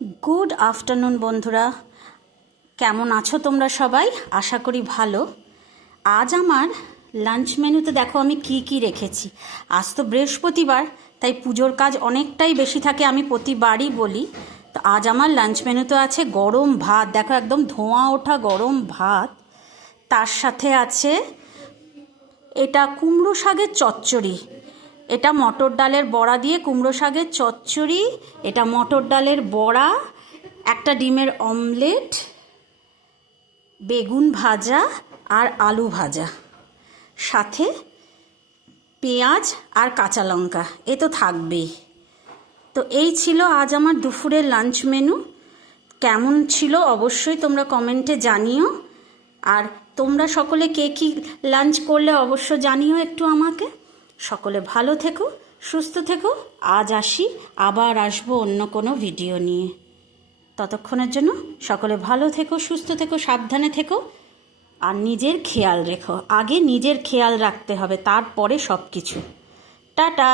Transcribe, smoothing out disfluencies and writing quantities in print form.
Good afternoon বন্ধুরা, কেমন আছো তোমরা সবাই? আশা করি ভালো। আজ আমার লাঞ্চ মেনুতে দেখো আমি কি রেখেছি। আজ তো বৃহস্পতিবার, তাই পুজোর কাজ অনেকটাই বেশি থাকে, আমি প্রতিবারই বলি। তো আজ আমার লাঞ্চ মেনুতে আছে গরম ভাত, দেখো একদম ধোঁয়া ওঠা গরম ভাত। তার সাথে আছে এটা কুমড়ো শাকের চচ্চড়ি, এটা মটর ডালের বড়া দিয়ে কুমড়ো শাকের চচ্চড়ি, এটা মটর ডালের বড়া, একটা ডিমের অমলেট, বেগুন ভাজা আর আলু ভাজা, সাথে পেঁয়াজ আর কাঁচা লঙ্কা, এ তো থাকবেই। তো এই ছিল আজ আমার দুপুরের লাঞ্চ মেনু। কেমন ছিল অবশ্যই তোমরা কমেন্টে জানিও। আর তোমরা সকলে কে কী লাঞ্চ করলে অবশ্য জানিও একটু আমাকে। সকলে ভালো থেকো, সুস্থ থেকো। আজ আসি, আবার আসবো অন্য কোনো ভিডিও নিয়ে। ততক্ষণের জন্য সকলে ভালো থেকো, সুস্থ থেকো, সাবধানে থেকো, আর নিজের খেয়াল রেখো। আগে নিজের খেয়াল রাখতে হবে, তারপরে সব কিছু। টাটা।